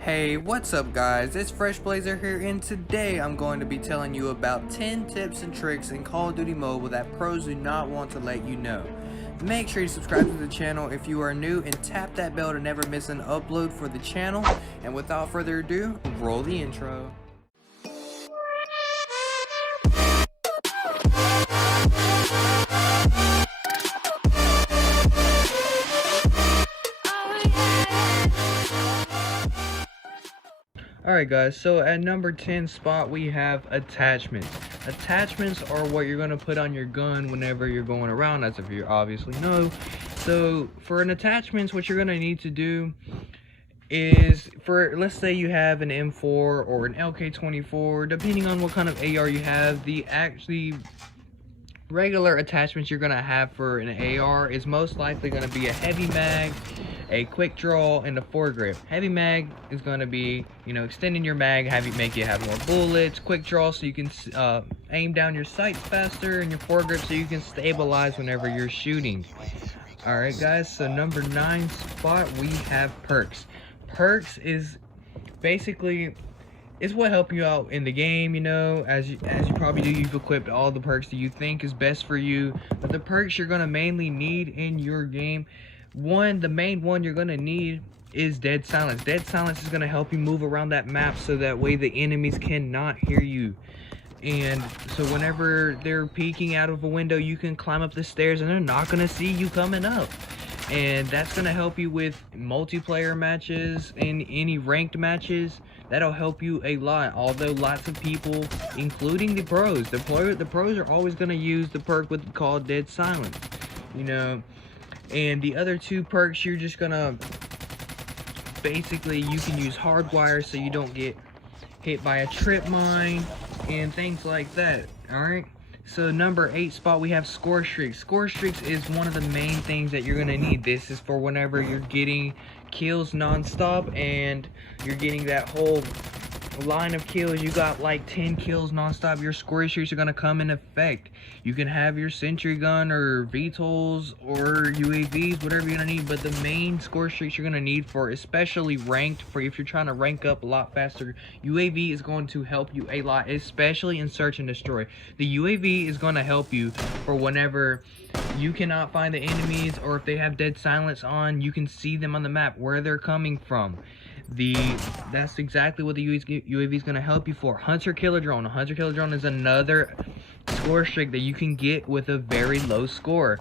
Hey, what's up guys? It's Fresh Blazer here, and today I'm going to be telling you about 10 tips and tricks in Call of Duty Mobile that pros do not want to let you know. Make sure you subscribe to the channel if you are new and tap that bell to never miss an upload for the channel. And without further ado, roll the intro. Alright guys, so at number 10 spot we have attachments. Attachments are what you're going to put on your gun whenever you're going around, as if you obviously know. So for an attachments, what you're going to need to do is, let's say you have an M4 or an LK24, depending on what kind of AR you have, the regular attachments you're going to have for an AR is most likely going to be a heavy mag, a quick draw, and a foregrip. Heavy mag is going to be, extending your mag, make you have more bullets. Quick draw so you can aim down your sights faster, and your foregrip so you can stabilize whenever you're shooting. Alright guys, so number 9 spot we have perks. Perks is basically what help you out in the game, as you probably do. You've equipped all the perks that you think is best for you, but the perks you're going to mainly need in your game, the main one you're going to need is Dead Silence. Dead Silence is going to help you move around that map so that way the enemies cannot hear you. And so whenever they're peeking out of a window, you can climb up the stairs and they're not going to see you coming up. And that's going to help you with multiplayer matches and any ranked matches. That'll help you a lot. Although lots of people, including the pros, the pros are always going to use the perk called Dead Silence. And the other two perks, you're just going to basically, you can use Hardwire so you don't get hit by a trip mine and things like that. Alright, so number 8 spot we have Score Streaks. Score Streaks is one of the main things that you're going to need. This is for whenever you're getting kills non-stop and you're getting that whole line of kills. You got like 10 kills non-stop, your Score Streaks are going to come in effect. You can have your sentry gun or VTOLs or UAVs, whatever you're going to need, but the main Score Streaks you're going to need for, especially ranked, for if you're trying to rank up a lot faster, UAV is going to help you a lot, especially in search and destroy. The UAV is going to help you for whenever you cannot find the enemies, or if they have Dead Silence on, you can see them on the map where they're coming from. That's exactly what the UAV is going to help you for. Hunter Killer Drone. A Hunter Killer Drone is another score streak that you can get with a very low score.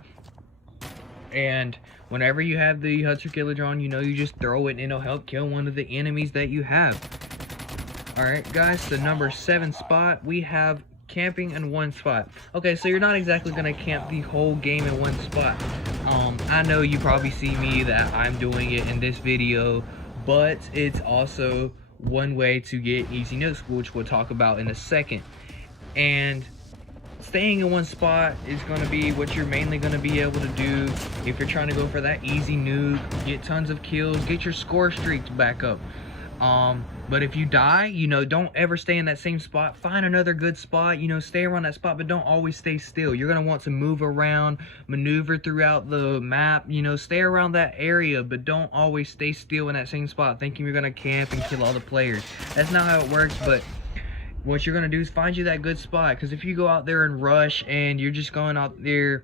And whenever you have the Hunter Killer Drone, you just throw it and it'll help kill one of the enemies that you have. Alright guys, the number 7 spot we have camping in one spot. Okay, so you're not exactly going to camp the whole game in one spot. I know you probably see me that I'm doing it in this video, but it's also one way to get easy nukes, which we'll talk about in a second. And staying in one spot is going to be what you're mainly going to be able to do if you're trying to go for that easy nuke, get tons of kills, get your score streaks back up. But if you die, don't ever stay in that same spot. Find another good spot, stay around that spot, but don't always stay still. You're going to want to move around, maneuver throughout the map, stay around that area, but don't always stay still in that same spot thinking you're going to camp and kill all the players. That's not how it works, but what you're going to do is find you that good spot, because if you go out there and rush and you're just going out there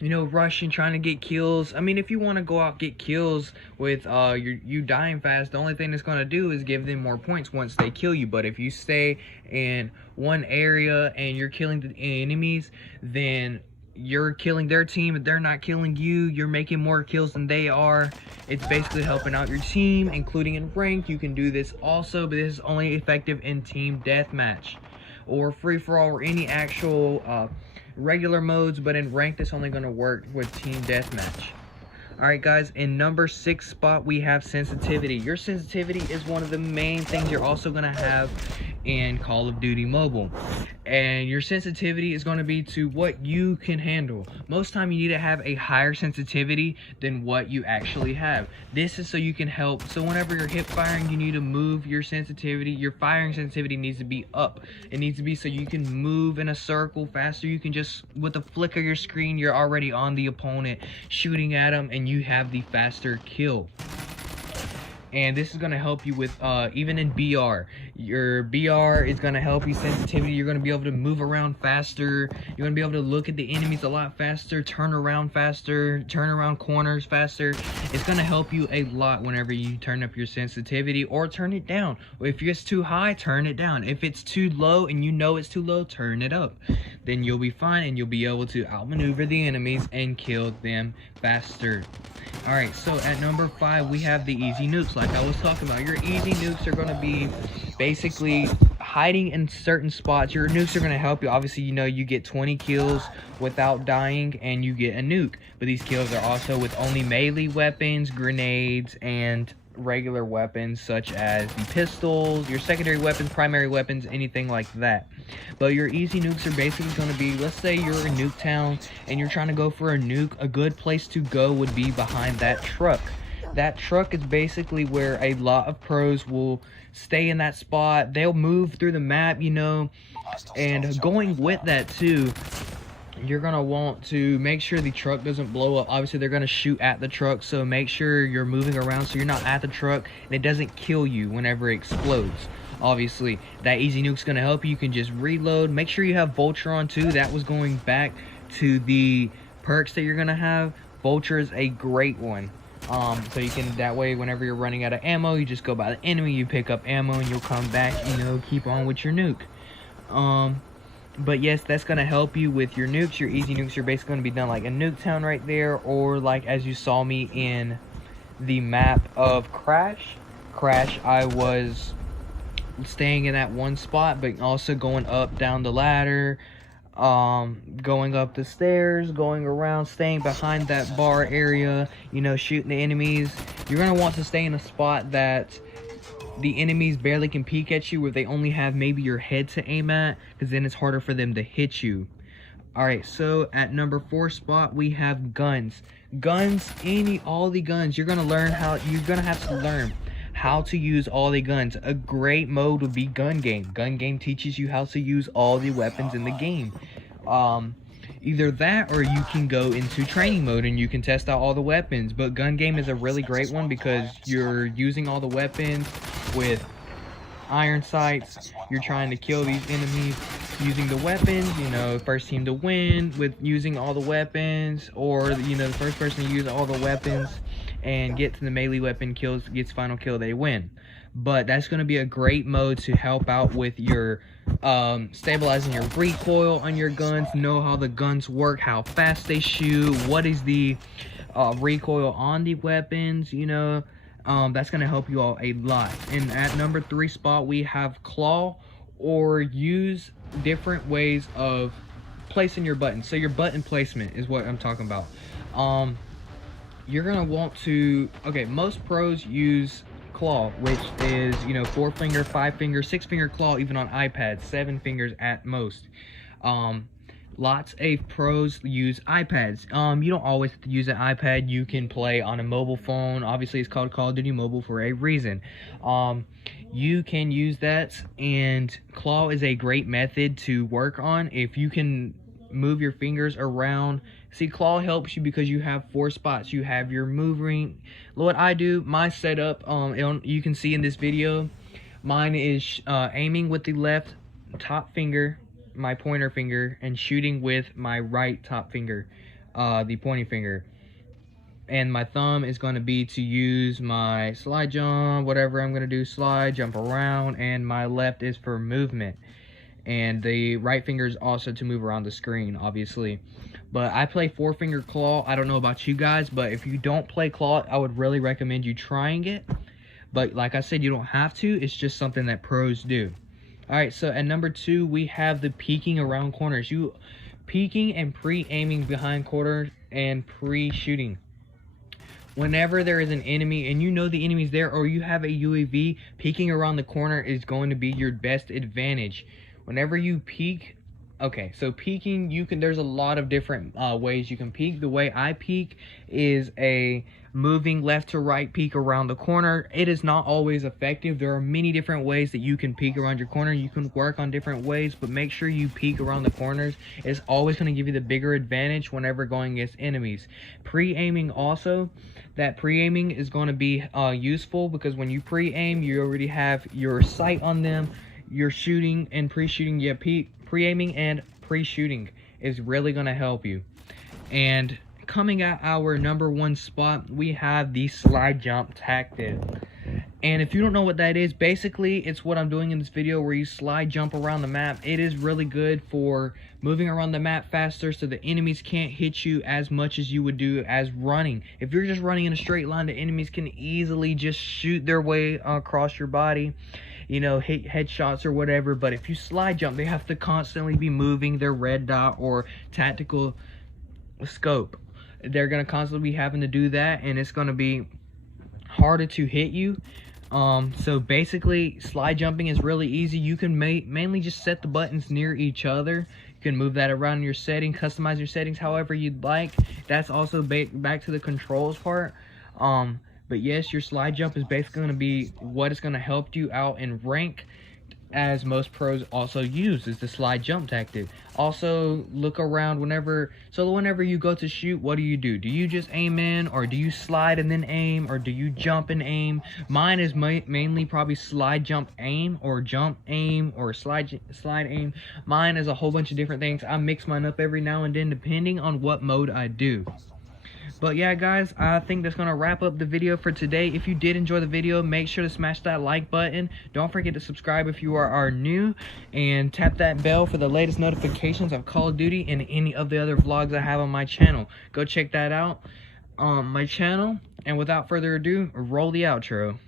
rushing, trying to get kills. I mean, if you want to go out get kills with you dying fast, the only thing that's going to do is give them more points once they kill you. But if you stay in one area and you're killing the enemies, then you're killing their team and they're not killing you. You're making more kills than they are. It's basically helping out your team, including in rank. You can do this also, but this is only effective in team deathmatch or free-for-all or any actual regular modes, but in ranked it's only going to work with team deathmatch. Alright guys, in number 6 spot we have sensitivity. Your sensitivity is one of the main things you're also going to have in Call of Duty Mobile. And your sensitivity is going to be to what you can handle. Most time you need to have a higher sensitivity than what you actually have. This is so you can help. So whenever you're hip firing, you need to move your sensitivity. Your firing sensitivity needs to be up. It needs to be so you can move in a circle faster. You can just, with a flick of your screen, you're already on the opponent, shooting at them, and you have the faster kill. and this is going to help you with even in BR. Your BR is going to help you sensitivity. You're going to be able to move around faster. You're going to be able to look at the enemies a lot faster, turn around faster, turn around corners faster. It's going to help you a lot whenever you turn up your sensitivity or turn it down. If it's too high, turn it down. If it's too low and you know it's too low, turn it up. Then you'll be fine and you'll be able to outmaneuver the enemies and kill them faster. Alright, so at number 5 we have the easy nukes. Like I was talking about, your easy nukes are going to be basically hiding in certain spots. Your nukes are going to help you. Obviously, you know, you get 20 kills without dying and you get a nuke. But these kills are also with only melee weapons, grenades, and regular weapons such as the pistols, your secondary weapons, primary weapons, anything like that. But your easy nukes are basically going to be, let's say you're in Nuketown and you're trying to go for a nuke. A good place to go would be behind that truck. That truck is basically where a lot of pros will stay in that spot. They'll move through the map, you know, and going with that too, you're gonna want to make sure the truck doesn't blow up. Obviously they're gonna shoot at the truck, so make sure you're moving around so you're not at the truck and it doesn't kill you whenever it explodes. Obviously that easy nuke's gonna help you. You can just reload. Make sure you have Vulture on too. That was going back to the perks that you're gonna have. Vulture is a great one. So you can, that way whenever you're running out of ammo, you just go by the enemy, you pick up ammo, and you'll come back, you know, keep on with your nuke. But yes, that's going to help you with your nukes. Your easy nukes are basically going to be done like in Nuketown right there, or like as you saw me in the map of Crash. I was staying in that one spot, but also going up, down the ladder, going up the stairs, going around, staying behind that bar area, you know, shooting the enemies. You're going to want to stay in a spot that the enemies barely can peek at you, where they only have maybe your head to aim at, because then it's harder for them to hit you. Alright, so at number 4 spot we have guns. All the guns. You're gonna have to learn how to use all the guns. A great mode would be gun game. Gun game teaches you how to use all the weapons in the game. Either that or you can go into training mode and you can test out all the weapons. But gun game is a really great one because you're using all the weapons with iron sights. You're trying to kill these enemies using the weapons. You know, first team to win with using all the weapons, or you know, the first person to use all the weapons and get to the melee weapon gets final kill, they win. But that's going to be a great mode to help out with your stabilizing your recoil on your guns. Know how the guns work, how fast they shoot, what is the recoil on the weapons, you know. That's going to help you all a lot. And at number 3 spot we have claw, or use different ways of placing your buttons. So your button placement is what I'm talking about. You're going to want to, okay, most pros use claw, which is, you know, 4-finger, 5-finger, 6-finger claw, even on iPads, 7 fingers at most. Lots of pros use iPads. You don't always have to use an iPad. You can play on a mobile phone. Obviously, it's called Call of Duty Mobile for a reason. You can use that, and claw is a great method to work on. If you can move your fingers around. See, claw helps you because you have 4 spots. You have your moving. What I do, my setup, you can see in this video, mine is aiming with the left top finger, my pointer finger, and shooting with my right top finger, the pointing finger. And my thumb is going to be to use my slide jump, whatever I'm going to do, slide, jump around, and my left is for movement. And the right finger is also to move around the screen, obviously. But I play 4-finger claw. I don't know about you guys, but if you don't play claw, I would really recommend you trying it. But like I said, you don't have to. It's just something that pros do. Alright, so at number 2, we have the peeking around corners. You peeking and pre-aiming behind corners and pre-shooting. Whenever there is an enemy and you know the enemy's there, or you have a UAV, peeking around the corner is going to be your best advantage. Whenever you peek, okay, so peeking, there's a lot of different ways you can peek. The way I peek is moving left to right, peek around the corner. It is not always effective. There are many different ways that you can peek around your corner. You can work on different ways, but make sure you peek around the corners. It's always going to give you the bigger advantage whenever going against enemies. Pre-aiming also, that pre-aiming is going to be useful, because when you pre-aim, you already have your sight on them. You're shooting and pre-shooting. Yeah, pre-aiming and pre-shooting is really going to help you. And coming at our number 1 spot, we have the slide jump tactic. And if you don't know what that is, basically it's what I'm doing in this video, where you slide jump around the map. It is really good for moving around the map faster, so the enemies can't hit you as much as you would do as running. If you're just running in a straight line, the enemies can easily just shoot their way across your body, you know, hit headshots or whatever. But if you slide jump, they have to constantly be moving their red dot or tactical scope. They're gonna constantly be having to do that, and it's gonna be harder to hit you. So basically, slide jumping is really easy. You can mainly just set the buttons near each other. You can move that around in your setting, customize your settings however you'd like. That's also back to the controls part. But yes, your slide jump is basically going to be what is going to help you out in rank, as most pros also use, is the slide jump tactic. Also, look around whenever you go to shoot. What do? Do you just aim in, or do you slide and then aim, or do you jump and aim? Mine is mainly probably slide jump aim, or jump aim, or slide aim. Mine is a whole bunch of different things. I mix mine up every now and then depending on what mode I do. But yeah, guys, I think that's going to wrap up the video for today. If you did enjoy the video, make sure to smash that like button. Don't forget to subscribe if you are new, and tap that bell for the latest notifications of Call of Duty and any of the other vlogs I have on my channel. Go check that out on my channel. And without further ado, roll the outro.